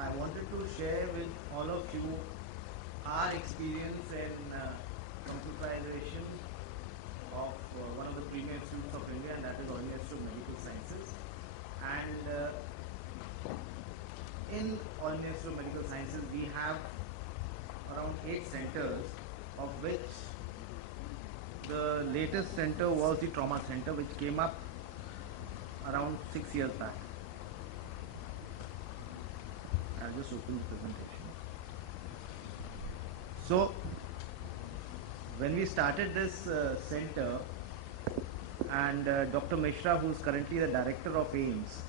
I wanted to share with all of you our experience in computerization of one of the premier institutes of India, and that is All India Institute of Medical Sciences. And in All India Institute of Medical Sciences, we have around 8 centers, of which the latest center was the trauma center, which came up around 6 years back. I'll just open the presentation. So, when we started this center, and Dr. Mishra, who is currently the director of AIIMS,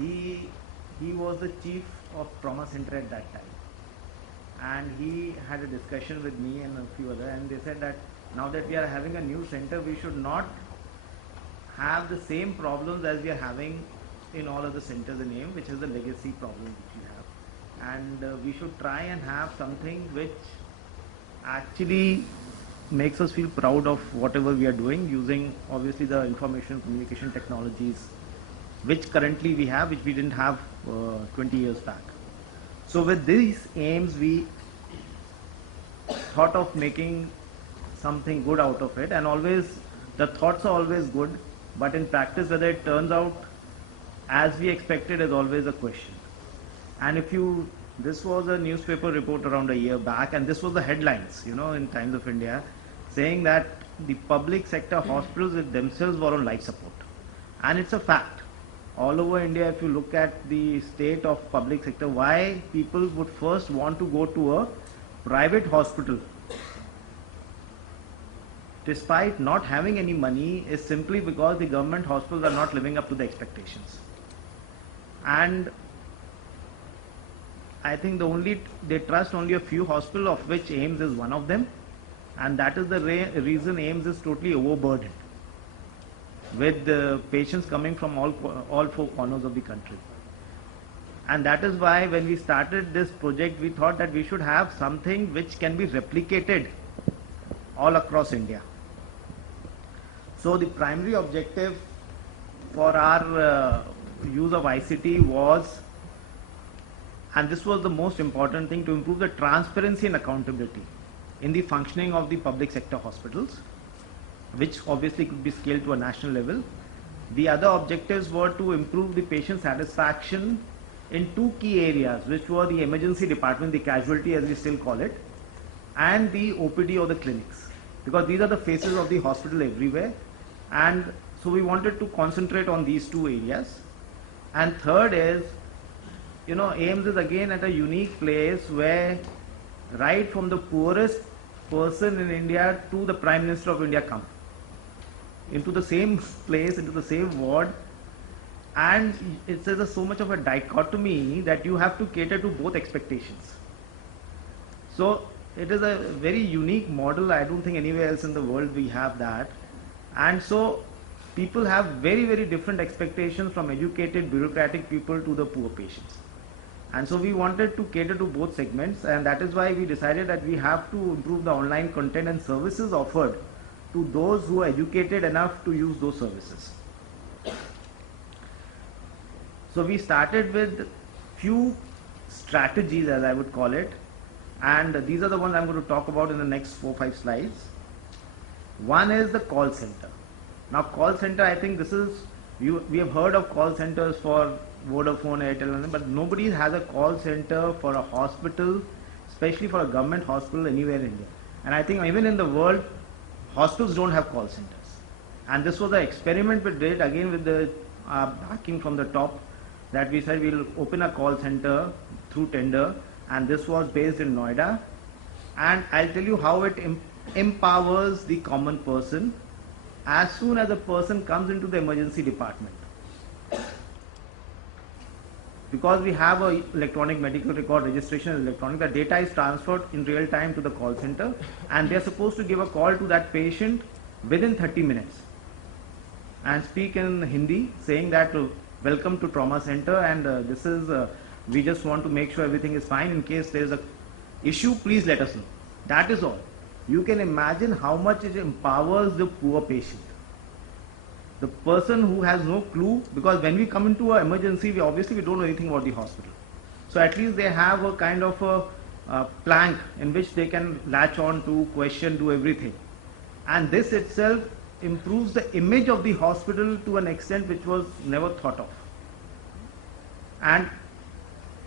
he was the chief of trauma center at that time, and he had a discussion with me and a few other, and they said that now that we are having a new center, we should not have the same problems as we are having in all other centers in AIIMS, which is the legacy problem which we have, and we should try and have something which actually makes us feel proud of whatever we are doing, using obviously the information communication technologies which currently we have, which we didn't have 20 years back. So with these aims, we thought of making something good out of it, and always the thoughts are always good, but in practice whether it turns out as we expected is always a question. And this was a newspaper report around a year back, and this was the headlines, in Times of India, saying that the public sector hospitals themselves were on life support. And it's a fact. All over India, if you look at the state of public sector, why people would first want to go to a private hospital despite not having any money is simply because the government hospitals are not living up to the expectations. And I think they trust only a few hospitals, of which AIIMS is one of them, and that is the reason AIIMS is totally overburdened with the patients coming from all four corners of the country. And that is why when we started this project, we thought that we should have something which can be replicated all across India. So the primary objective for our use of ICT was, and this was the most important thing, to improve the transparency and accountability in the functioning of the public sector hospitals, which obviously could be scaled to a national level. The other objectives were to improve the patient satisfaction in two key areas, which were the emergency department, the casualty as we still call it, and the OPD or the clinics, because these are the faces of the hospital everywhere. And so we wanted to concentrate on these two areas. And third is, AIIMS is again at a unique place where right from the poorest person in India to the Prime Minister of India come into the same place, into the same ward, and there's so much of a dichotomy that you have to cater to both expectations. So it is a very unique model. I don't think anywhere else in the world we have that. And so people have very, very different expectations, from educated bureaucratic people to the poor patients. And so we wanted to cater to both segments, and that is why we decided that we have to improve the online content and services offered to those who are educated enough to use those services. So we started with few strategies, as I would call it, and these are the ones I'm going to talk about in the next 4-5 slides. One is the call center. Now call center, I think we have heard of call centers for Vodafone, Airtel, but nobody has a call center for a hospital, especially for a government hospital anywhere in India. And I think even in the world, hospitals don't have call centers. And this was an experiment we did, again with the backing from the top, that we said we'll open a call center through tender, and this was based in Noida. And I'll tell you how it empowers the common person as soon as a person comes into the emergency department. Because we have a electronic medical record, registration is electronic, the data is transferred in real time to the call center, and they are supposed to give a call to that patient within 30 minutes and speak in Hindi, saying that welcome to trauma center, and this is we just want to make sure everything is fine. In case there is a issue, please let us know. That is all. You can imagine how much it empowers the poor patient. The person who has no clue, because when we come into an emergency, we don't know anything about the hospital. So at least they have a kind of a plank in which they can latch on to, question, do everything. And this itself improves the image of the hospital to an extent which was never thought of. And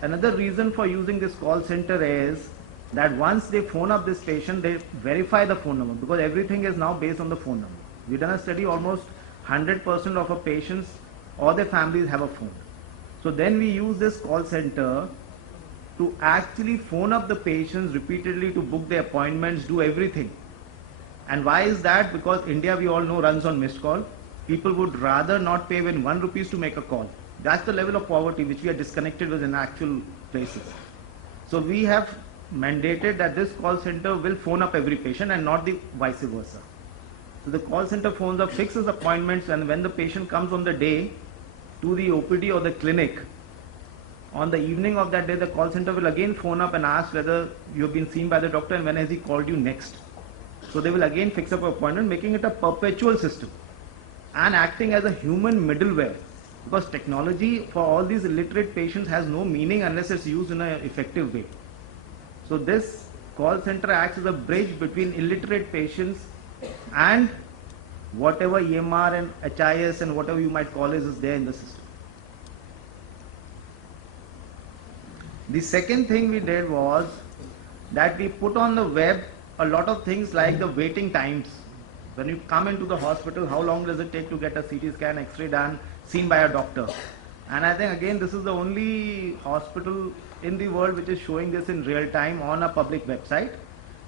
another reason for using this call center is that once they phone up this patient, they verify the phone number, because everything is now based on the phone number. We've done a study, almost 100% of our patients or their families have a phone. So then we use this call center to actually phone up the patients repeatedly to book their appointments, do everything. And why is that? Because India, we all know, runs on missed call. People would rather not pay even 1 rupees to make a call. That's the level of poverty which we are disconnected with in actual places. So we have mandated that this call center will phone up every patient and not the vice versa. So the call center phones up, fixes appointments, and when the patient comes on the day to the OPD or the clinic, on the evening of that day, the call center will again phone up and ask whether you have been seen by the doctor and when has he called you next. So they will again fix up an appointment, making it a perpetual system and acting as a human middleware, because technology for all these illiterate patients has no meaning unless it's used in an effective way. So this call center acts as a bridge between illiterate patients and whatever EMR and HIS and whatever you might call is there in the system. The second thing we did was that we put on the web a lot of things like the waiting times. When you come into the hospital, how long does it take to get a CT scan, X-ray done, seen by a doctor? And I think again this is the only hospital in the world which is showing this in real time on a public website.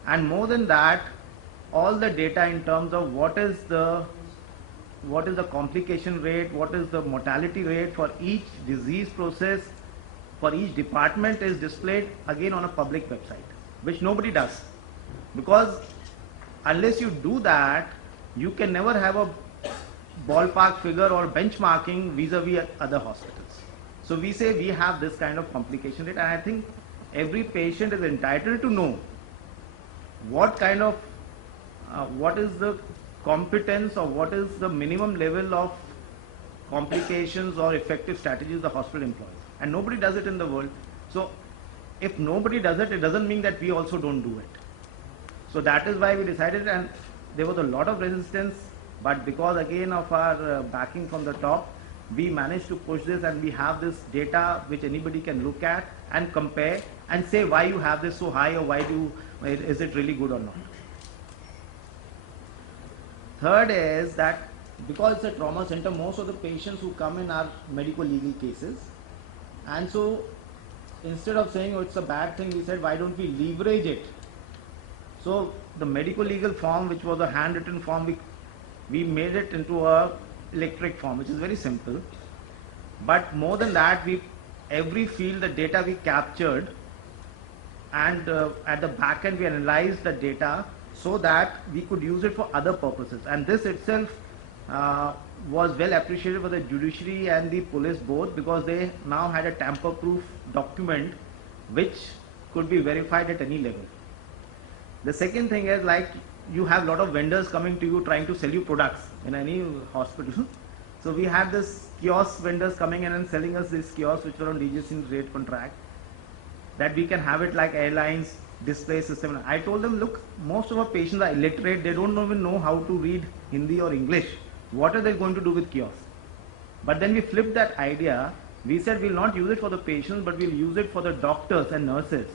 And more than that, all the data in terms of what is the complication rate, what is the mortality rate for each disease process, for each department is displayed again on a public website, which nobody does. Because unless you do that, you can never have a ballpark figure or benchmarking vis-a-vis other hospitals. So we say we have this kind of complication rate, and I think every patient is entitled to know what kind of, what is the competence or what is the minimum level of complications or effective strategies the hospital employs. And nobody does it in the world. So if nobody does it, it doesn't mean that we also don't do it. So that is why we decided, and there was a lot of resistance, but because again of our backing from the top, we managed to push this, and we have this data which anybody can look at and compare and say why you have this so high, or is it really good or not. Third is that because it's a trauma center, most of the patients who come in are medical legal cases, and so instead of saying, oh, it's a bad thing, we said, why don't we leverage it? So the medical legal form, which was a handwritten form, we made it into a electric form, which is very simple. But more than that, every field, the data we captured, and at the back end we analyzed the data so that we could use it for other purposes. And this itself was well appreciated by the judiciary and the police both, because they now had a tamper-proof document which could be verified at any level. The second thing is, like, you have a lot of vendors coming to you trying to sell you products in any hospital. So we had this kiosk vendors coming in and selling us these kiosks which were on DGC rate contract, that we can have it like airlines, display system. I told them, look, most of our patients are illiterate, they don't even know how to read Hindi or English. What are they going to do with kiosks? But then we flipped that idea. We said we'll not use it for the patients, but we'll use it for the doctors and nurses.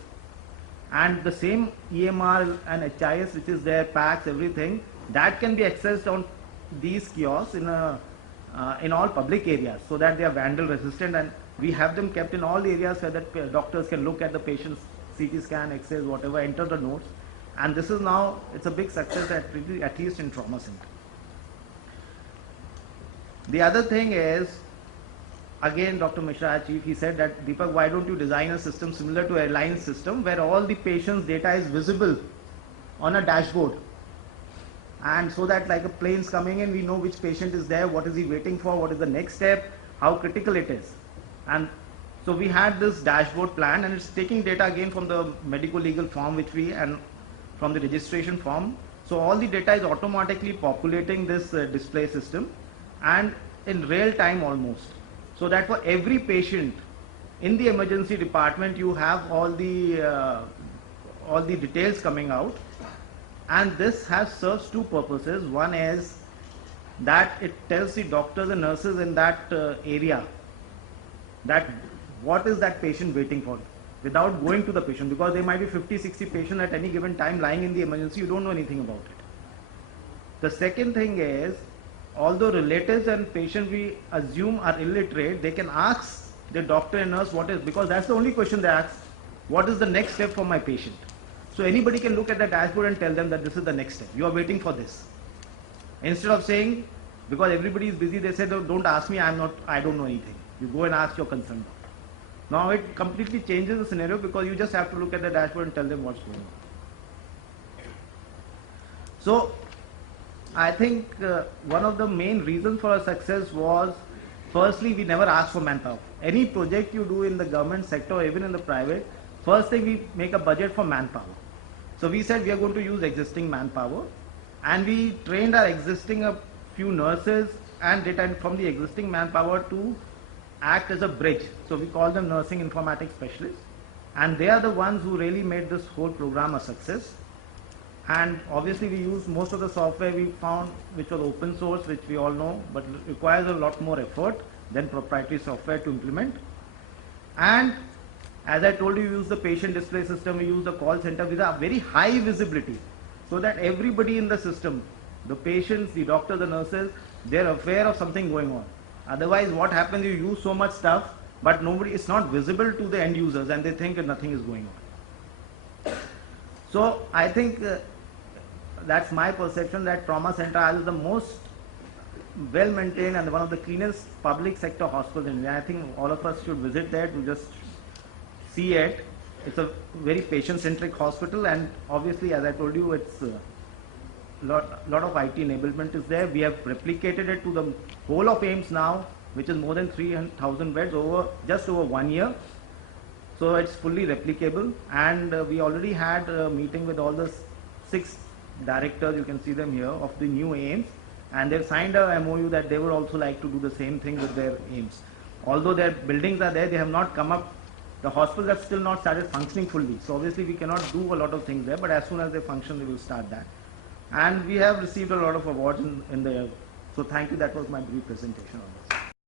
And the same EMR and HIS which is there, PACS, everything, that can be accessed on these kiosks in all public areas, so that they are vandal resistant, and we have them kept in all the areas where that doctors can look at the patient's CT scan, X-rays, whatever, enter the notes. And this is now, it's a big success at least in trauma center. The other thing is, again, Dr. Mishra, Chief, he said that, Deepak, why don't you design a system similar to airline system where all the patient's data is visible on a dashboard, and so that like a plane's coming in, we know which patient is there, what is he waiting for, what is the next step, how critical it is. And so we had this dashboard plan, and it's taking data again from the medical legal form and from the registration form. So all the data is automatically populating this display system, and in real time almost. So that for every patient, in the emergency department you have all the details coming out, and this has serves two purposes. One is that it tells the doctors and nurses in that area that what is that patient waiting for without going to the patient, because there might be 50-60 patients at any given time lying in the emergency, you don't know anything about it. The second thing is, although relatives and patient we assume are illiterate, they can ask the doctor and nurse what is, because that's the only question they ask, what is the next step for my patient. So anybody can look at the dashboard and tell them that this is the next step, you are waiting for this. Instead of saying, because everybody is busy, they say don't ask me, I don't know anything. You go and ask your concerned doctor. Now it completely changes the scenario, because you just have to look at the dashboard and tell them what's going on. So I think one of the main reasons for our success was, firstly, we never asked for manpower. Any project you do in the government sector or even in the private, first thing we make a budget for manpower. So we said we are going to use existing manpower, and we trained our existing a few nurses and data from the existing manpower to act as a bridge. So we call them nursing informatics specialists, and they are the ones who really made this whole program a success. And obviously we use most of the software we found which was open source, which we all know, but requires a lot more effort than proprietary software to implement. And as I told you, we use the patient display system, we use the call center with a very high visibility, so that everybody in the system, the patients, the doctors, the nurses, they're aware of something going on. Otherwise what happens, you use so much stuff, but it's not visible to the end users, and they think that nothing is going on. So I think that's my perception, that Trauma Center is the most well maintained and one of the cleanest public sector hospitals in India. I think all of us should visit there to just see it. It's a very patient centric hospital, and obviously, as I told you, it's lot of IT enablement is there. We have replicated it to the whole of AIIMS now, which is more than 3,000 beds just over 1 year. So it's fully replicable, and we already had a meeting with all the 6 directors, you can see them here, of the new AIIMS, and they've signed a MOU that they would also like to do the same thing with their AIIMS. Although their buildings are there, they have not come up, the hospitals have still not started functioning fully. So obviously we cannot do a lot of things there, but as soon as they function, they will start that. And we have received a lot of awards in there. So thank you, that was my brief presentation on that.